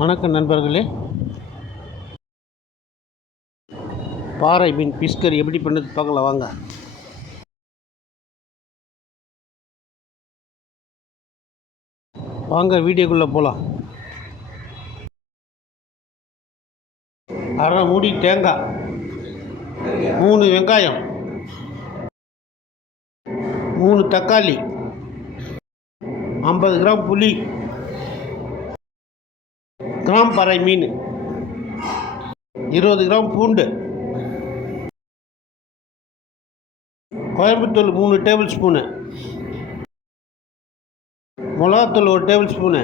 வணக்கம் நண்பர்களே. பாறை மீன் ஃபிஷ் கறி எப்படி பண்ணுறது பார்க்கலாம் வாங்க. வாங்க வீடியோக்குள்ளே போகலாம். அரை மூடி தேங்காய், 3 வெங்காயம், 3 தக்காளி, 50 கிராம் புளி, கிராம் பாறை மீன், 20 கிராம் பூண்டு, கோயம்புத்தூள் 3 டேபிள் ஸ்பூனு, மிளகாத்தூள் 1 டேபிள் ஸ்பூனு,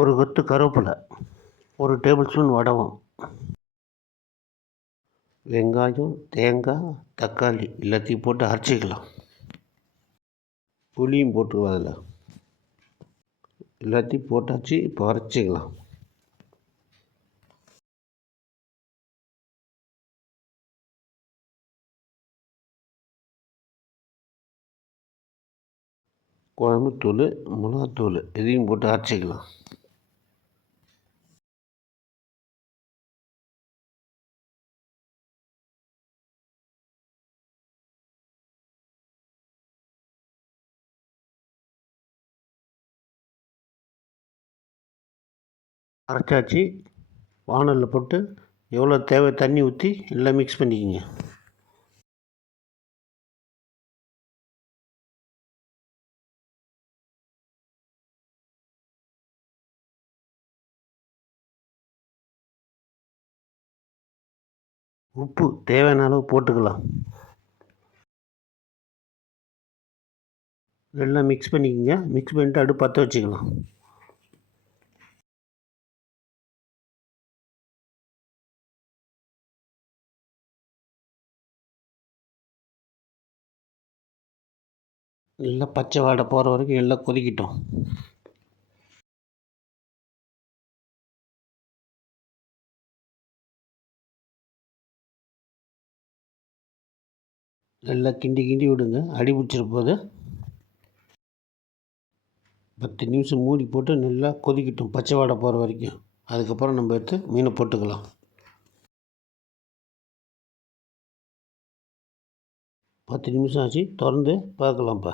ஒரு கொத்து கருவேப்பிலை, 1 டேபிள் ஸ்பூன் வடகம், வெங்காயம், தேங்காய், தக்காளி எல்லாத்தையும் போட்டு அரைச்சிக்கலாம். புளியும் போட்டுருவோம். அதில் எல்லாத்தையும் போட்டாச்சு. இப்போ அரைச்சிக்கலாம். குழம்புத்தூள், மிளகாத்தூள் இதையும் போட்டு அரைச்சிக்கலாம். அரைச்சாச்சு. வானலில் போட்டு எவ்வளோ தேவை தண்ணி ஊற்றி எல்லாம் மிக்ஸ் பண்ணிக்கோங்க. உப்பு தேவையான அளவு போட்டுக்கலாம். எல்லாம் மிக்ஸ் பண்ணிக்கோங்க. மிக்ஸ் பண்ணிட்டு அடுப்பு பற்ற வச்சுக்கலாம். நல்லா பச்சை வாடை போகிற வரைக்கும் எல்லாம் கொதிக்கிட்டோம். நல்லா கிண்டி விடுங்க. அடி பிடிச்சிரு போது 10 நிமிஷம் மூடி போட்டு நல்லா கொதிக்கிட்டோம் பச்சை வாடை போகிற வரைக்கும். அதுக்கப்புறம் நம்ம எடுத்து மீனை போட்டுக்கலாம். பத்து நிமிஷம் ஆச்சு. திறந்து பார்க்கலாம்ப்பா.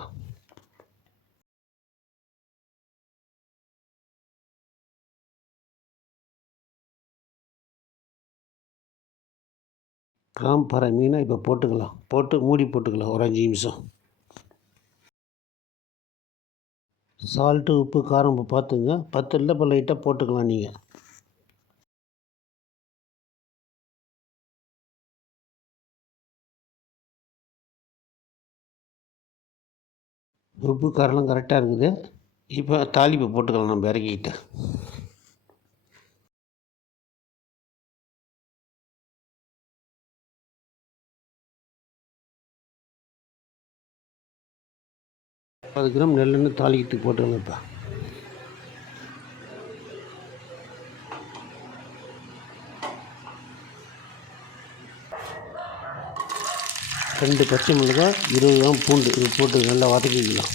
கிராம் பாறை மீனை இப்போ போட்டுக்கலாம். போட்டு மூடி போட்டுக்கலாம் ஒரு 5 நிமிஷம். சால்ட்டு, உப்பு, காரம் பார்த்துங்க. 10 இல்லை இப்போ லைட்டாக போட்டுக்கலாம். நீங்கள் உப்பு காரெல்லாம் கரெக்டாக இருக்குது. இப்போ தாளிப்பை போட்டுக்கலாம். நம்ம இறக்கிக்கிட்டு அது கிராம் நெல்லெண்ணெய் தாளிக்கிறதுக்கு போட்டுக்கலாம். இப்போ ரெண்டு பச்சை மிளகாய், 20 கிராம் பூண்டு இது போட்டு நல்லா வதக்கிக்கலாம்.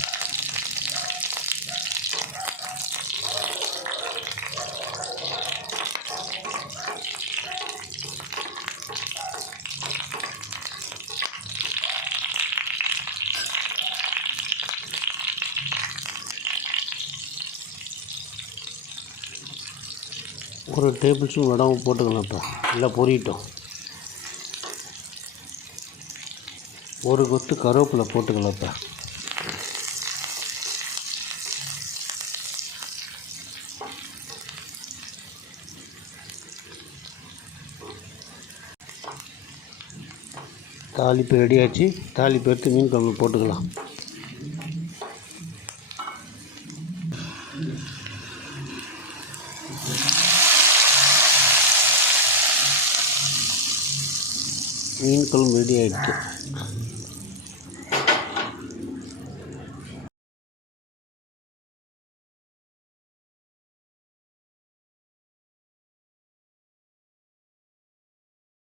ஒரு டேபிள் ஸ்பூன் வடகம் போட்டுக்கலாம். இப்போ நல்லா பொரியட்டும். ஒரு கொத்து கருவேப்பிலை போட்டுக்கலாம். இப்போ தாளிப்பு ரெடி ஆச்சு. தாளிப்பு எடுத்து மீன் குழம்பு போட்டுக்கலாம். மீன் குழம்பு ரெடி ஆகிடுச்சு.